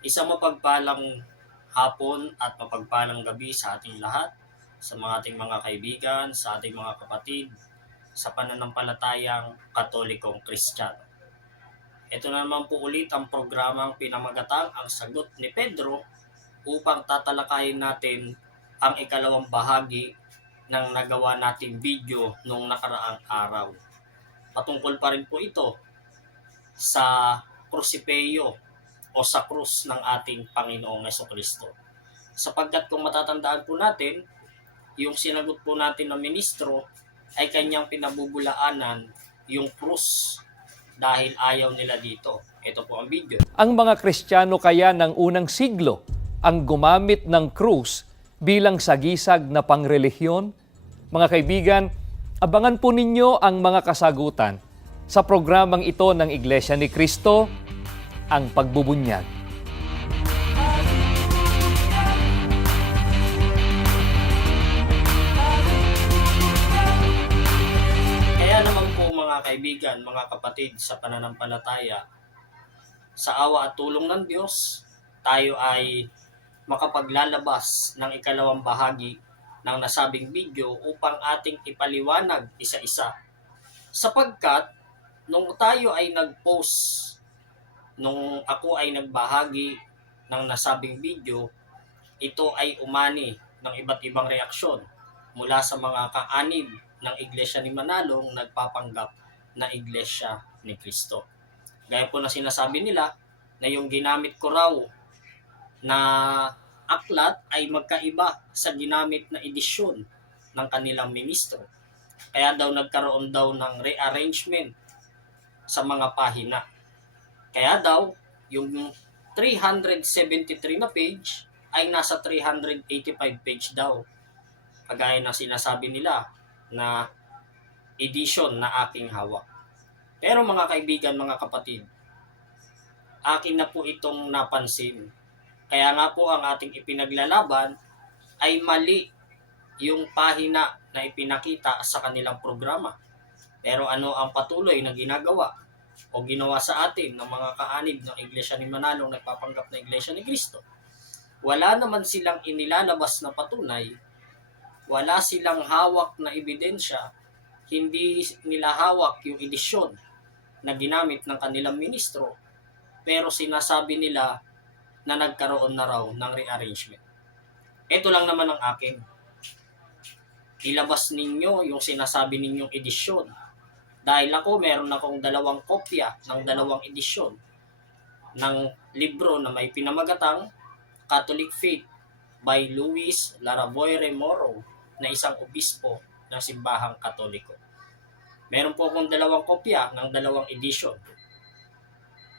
Isang mapagpalang hapon at mapagpalang gabi sa ating lahat, sa mga ating mga kaibigan, sa ating mga kapatid, sa pananampalatayang Katolikong Kristiyano. Ito na naman po ulit ang programang pinamagatang ang sagot ni Pedro upang tatalakayin natin ang ikalawang bahagi ng nagawa nating video noong nakaraang araw. Patungkol pa rin po ito sa Crucipeio o sa krus ng ating Panginoong Jesucristo. Sapagkat kung matatandaan po natin, yung sinagot po natin ng ministro ay kanyang pinabubulaanan yung krus dahil ayaw nila dito. Ito po ang video. Ang mga Kristiyano kaya ng unang siglo ang gumamit ng krus bilang sagisag na pangrelihiyon? Mga kaibigan, abangan po ninyo ang mga kasagutan sa programang ito ng Iglesia ni Cristo, ang Pagbubunyag. Kaya naman po mga kaibigan, mga kapatid sa pananampalataya, sa awa at tulong ng Diyos, tayo ay makapaglalabas ng ikalawang bahagi ng nasabing video upang ating ipaliwanag isa-isa. Sapagkat nung tayo ay nag-post, nung ako ay nagbahagi ng nasabing video, ito ay umani ng iba't ibang reaksyon mula sa mga kaanib ng Iglesia ni Manalong nagpapanggap na Iglesia ni Cristo. Gaya po na sinasabi nila na yung ginamit ko raw na aklat ay magkaiba sa ginamit na edisyon ng kanilang ministro. Kaya daw nagkaroon daw ng rearrangement sa mga pahina. Kaya daw yung 373 na page ay nasa 385 page daw. Kagaya na sinasabi nila na edition na aking hawak. Pero mga kaibigan, mga kapatid, akin na po itong napansin. Kaya nga po ang ating ipinaglalaban ay mali yung pahina na ipinakita sa kanilang programa. Pero ano ang patuloy na ginagawa o ginawa sa atin ng mga kaanib ng Iglesia ni Manalong nagpapanggap na Iglesia ni Cristo? Wala naman silang inilalabas na patunay, wala silang hawak na ebidensya, hindi nila hawak yung edisyon na ginamit ng kanilang ministro, pero sinasabi nila na nagkaroon na raw ng rearrangement. Ito lang naman ang akin. Ilabas ninyo yung sinasabi ninyong edisyon. Dahil ako, meron akong 2 kopya ng 2 edisyon ng libro na may pinamagatang Catholic Faith by Luis Laraboy Moro na isang obispo ng simbahang Katoliko. Meron po akong 2 kopya ng 2 edisyon.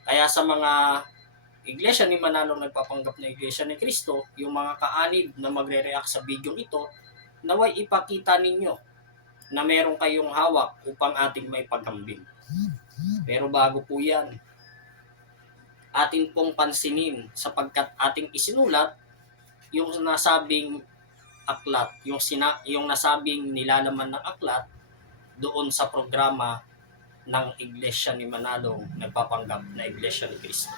Kaya sa mga Iglesia ni Manalong nagpapanggap na Iglesia ni Cristo, yung mga kaanib na magre-react sa video ito, naway ipakita ninyo na meron kayong hawak upang ating may paghambing. Pero bago po yan, atin pong pansinin sapagkat ating isinulat yung nasabing aklat, yung nasabing nilalaman ng aklat doon sa programa ng Iglesia ni Manalong nagpapanggap na Iglesia ni Cristo.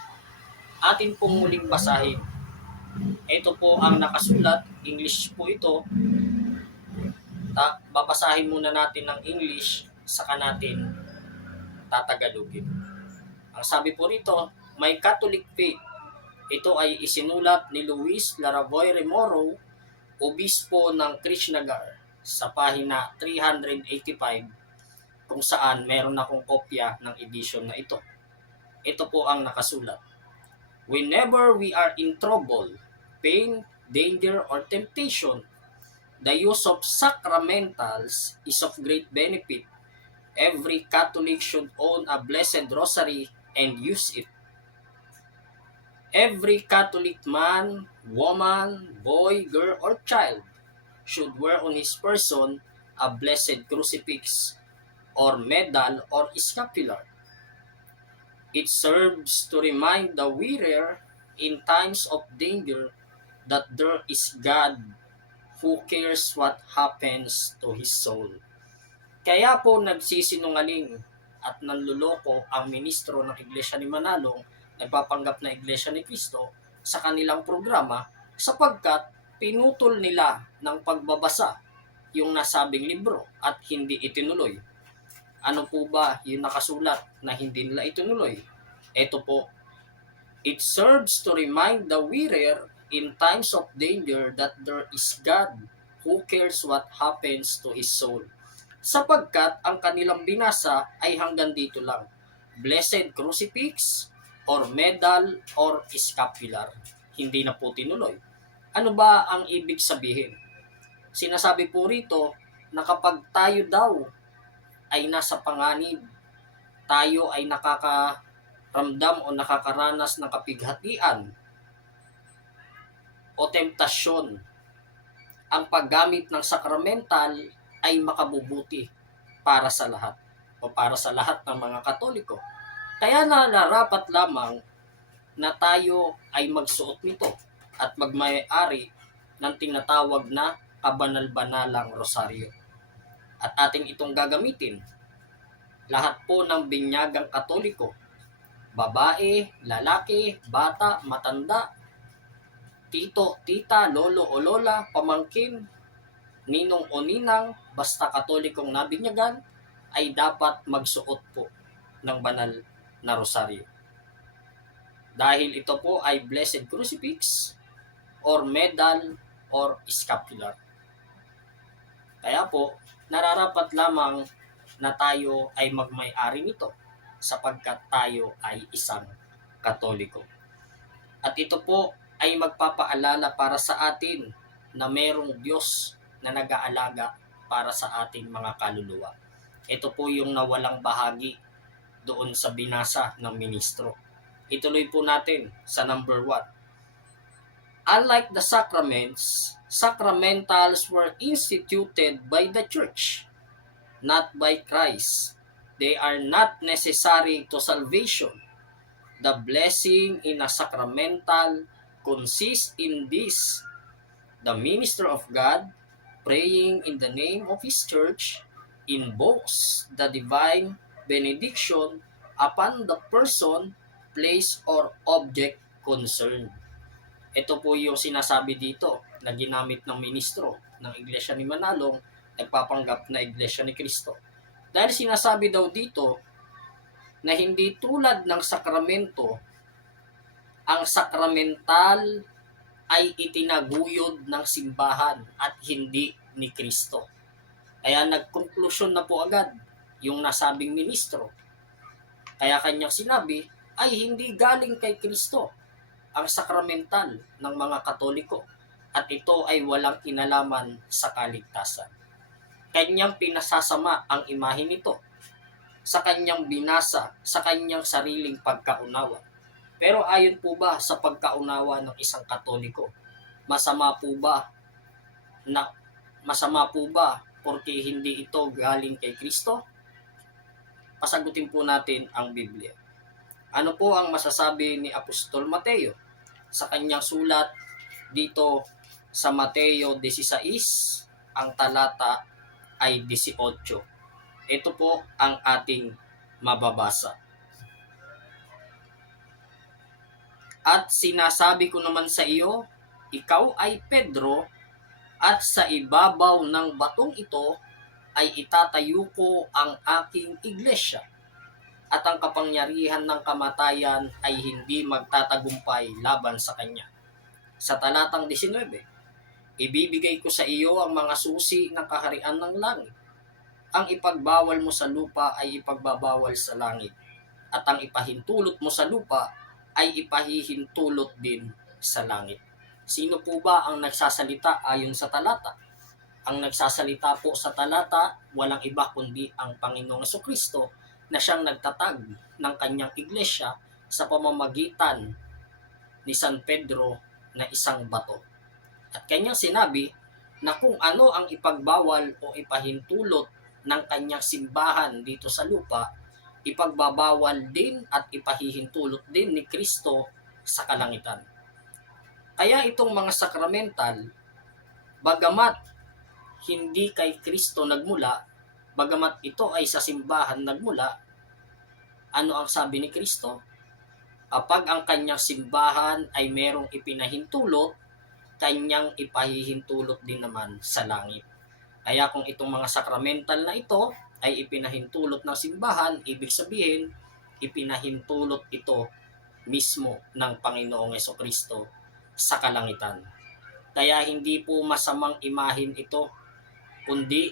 Atin pong muling basahin. Ito po ang nakasulat, English po ito. Babasahin muna natin ng English, saka natin tatagalogin. Ang sabi po rito, My Catholic Faith. Ito ay isinulat ni Luis Laraboy Moro, obispo ng Krishnagar, sa pahina 385, kung saan meron akong kopya ng edition na ito. Ito po ang nakasulat. Whenever we are in trouble, pain, danger, or temptation, the use of sacramentals is of great benefit. Every Catholic should own a blessed rosary and use it. Every Catholic man, woman, boy, girl, or child should wear on his person a blessed crucifix or medal or scapular. It serves to remind the wearer in times of danger that there is God who cares what happens to his soul. Kaya po nagsisinungaling at nanluloko ang ministro ng Iglesia ni Manalong, nagpapanggap na Iglesia ni Cristo, sa kanilang programa sapagkat pinutol nila ng pagbabasa yung nasabing libro at hindi itinuloy. Ano po ba yung nakasulat na hindi nila itinuloy? Ito po, it serves to remind the wearer in times of danger that there is God who cares what happens to his soul. Sapagkat ang kanilang binasa ay hanggang dito lang. Blessed crucifix or medal or scapular. Hindi na po tinuloy. Ano ba ang ibig sabihin? Sinasabi po rito na kapag tayo daw ay nasa panganib, tayo ay nakakaramdam o nakakaranas ng kapighatian o temptasyon, ang paggamit ng sakramental ay makabubuti para sa lahat o para sa lahat ng mga Katoliko. Kaya nararapat lamang na tayo ay magsuot nito at magmay-ari ng tinatawag na kabanal-banalang rosaryo. At ating itong gagamitin, lahat po ng binyagang Katoliko, babae, lalaki, bata, matanda, tito, tita, lolo o lola, pamangkin, ninong o ninang, basta Katolikong nabinyagan, ay dapat magsuot po ng banal na rosaryo. Dahil ito po ay Blessed Crucifix or medal or scapular. Kaya po, nararapat lamang na tayo ay magmay-ari nito sapagkat tayo ay isang Katoliko. At ito po ay magpapaalala para sa atin na merong Diyos na nag-aalaga para sa ating mga kaluluwa. Ito po yung nawalang bahagi doon sa binasa ng ministro. Ituloy po natin sa number 1. Unlike the sacraments, sacramentals were instituted by the Church, not by Christ. They are not necessary to salvation. The blessing in a sacramental consists in this: the minister of God, praying in the name of his church, invokes the divine benediction upon the person, place, or object concerned. Ito po yung sinasabi dito na ginamit ng ministro ng Iglesia ni Manalong, nagpapanggap na Iglesia ni Cristo. Dahil sinasabi daw dito na hindi tulad ng sakramento, ang sakramental ay itinaguyod ng simbahan at hindi ni Kristo. Kaya nagkonklusyon na po agad yung nasabing ministro. Kaya kanyang sinabi ay hindi galing kay Kristo ang sakramental ng mga Katoliko at ito ay walang kinalaman sa kaligtasan. Kanyang pinasasama ang imahe nito sa kanyang binasa, sa kanyang sariling pagkaunawa. Pero ayon po ba sa pagkaunawa ng isang Katoliko, masama po ba porque hindi ito galing kay Kristo? Pasagutin po natin ang Biblia. Ano po ang masasabi ni Apostol Mateo sa kanyang sulat dito sa Mateo 16, ang talata ay 18. Ito po ang ating mababasa. At sinasabi ko naman sa iyo, ikaw ay Pedro, at sa ibabaw ng batong ito ay itatayo ko ang aking iglesia, at ang kapangyarihan ng kamatayan ay hindi magtatagumpay laban sa kanya. Sa talatang 19, ibibigay ko sa iyo ang mga susi ng kaharian ng langit. Ang ipagbawal mo sa lupa ay ipagbabawal sa langit, at ang ipahintulot mo sa lupa ay ipahihintulot din sa langit. Sino po ba ang nagsasalita ayon sa talata? Ang nagsasalita po sa talata, walang iba kundi ang Panginoong Jesucristo, na siyang nagtatag ng kanyang iglesia sa pamamagitan ni San Pedro na isang bato. At kanyang sinabi na kung ano ang ipagbawal o ipahintulot ng kanyang simbahan dito sa lupa, ipagbabawal din at ipahihintulot din ni Kristo sa kalangitan. Kaya itong mga sakramental, bagamat hindi kay Kristo nagmula, bagamat ito ay sa simbahan nagmula, ano ang sabi ni Kristo? Kapag ang kanyang simbahan ay merong ipinahintulot, kanyang ipahihintulot din naman sa langit. Kaya kung itong mga sakramental na ito ay ipinahintulot ng simbahan, ibig sabihin, ipinahintulot ito mismo ng Panginoong Hesukristo sa kalangitan. Kaya hindi po masamang imahin ito, kundi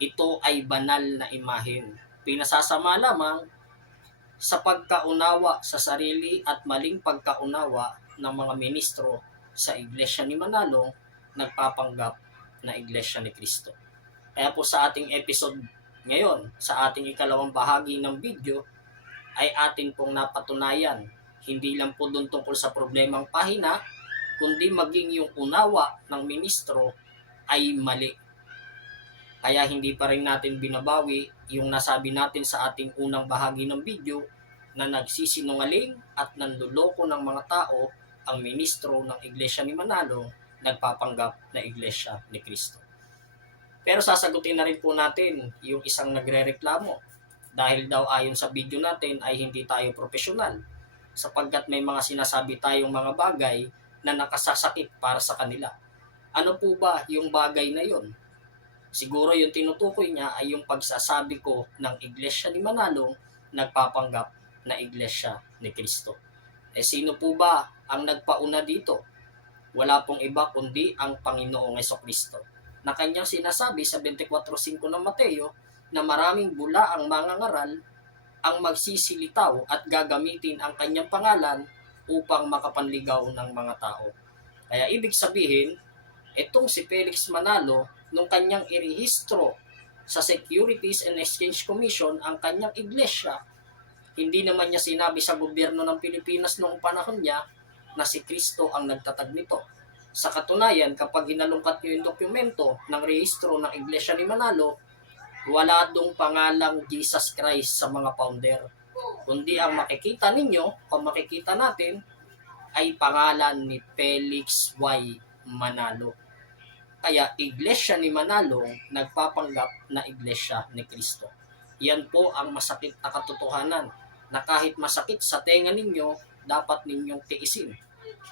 ito ay banal na imahin. Pinasasama lamang sa pagkaunawa sa sarili at maling pagkaunawa ng mga ministro sa Iglesia ni Manalong, nagpapanggap na Iglesia ni Cristo. Kaya po sa ating episode ngayon, sa ating ikalawang bahagi ng video, ay atin pong napatunayan, hindi lang po doon tungkol sa problemang pahina, kundi maging yung unawa ng ministro ay mali. Kaya hindi pa rin natin binabawi yung nasabi natin sa ating unang bahagi ng video na nagsisinungaling at nanluloko ng mga tao ang ministro ng Iglesia ni Manalong, nagpapanggap na Iglesia ni Cristo. Pero sasagutin na rin po natin yung isang nagrereklamo dahil daw ayon sa video natin ay hindi tayo profesional sapagkat may mga sinasabi tayong mga bagay na nakasasakit para sa kanila. Ano po ba yung bagay na yon? Siguro yung tinutukoy niya ay yung pagsasabi ko ng Iglesia ni Manalong, nagpapanggap na Iglesia ni Cristo. Sino po ba ang nagpauna dito? Wala pong iba kundi ang Panginoong Hesukristo, na kanyang sinasabi sa 24:5 ng Mateo na maraming bula ang mangangaral ang magsisilitaw at gagamitin ang kanyang pangalan upang makapanligaw ng mga tao. Kaya ibig sabihin, itong si Felix Manalo, nung kanyang irehistro sa Securities and Exchange Commission ang kanyang iglesia, hindi naman niya sinabi sa gobyerno ng Pilipinas noong panahon niya na si Kristo ang nagtatag nito. Sa katunayan, kapag hinalungkat niyo yung dokumento ng rehistro ng Iglesia ni Manalo, wala dong pangalang Jesus Christ sa mga founder. Kundi ang makikita ninyo o makikita natin ay pangalan ni Felix Y. Manalo. Kaya Iglesia ni Manalong nagpapanggap na Iglesia ni Cristo. Yan po ang masakit na katotohanan na kahit masakit sa tenga ninyo, dapat ninyong tiisin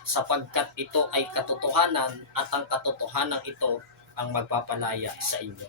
sapagkat ito ay katotohanan at ang katotohanan ito ang magpapalaya sa inyo.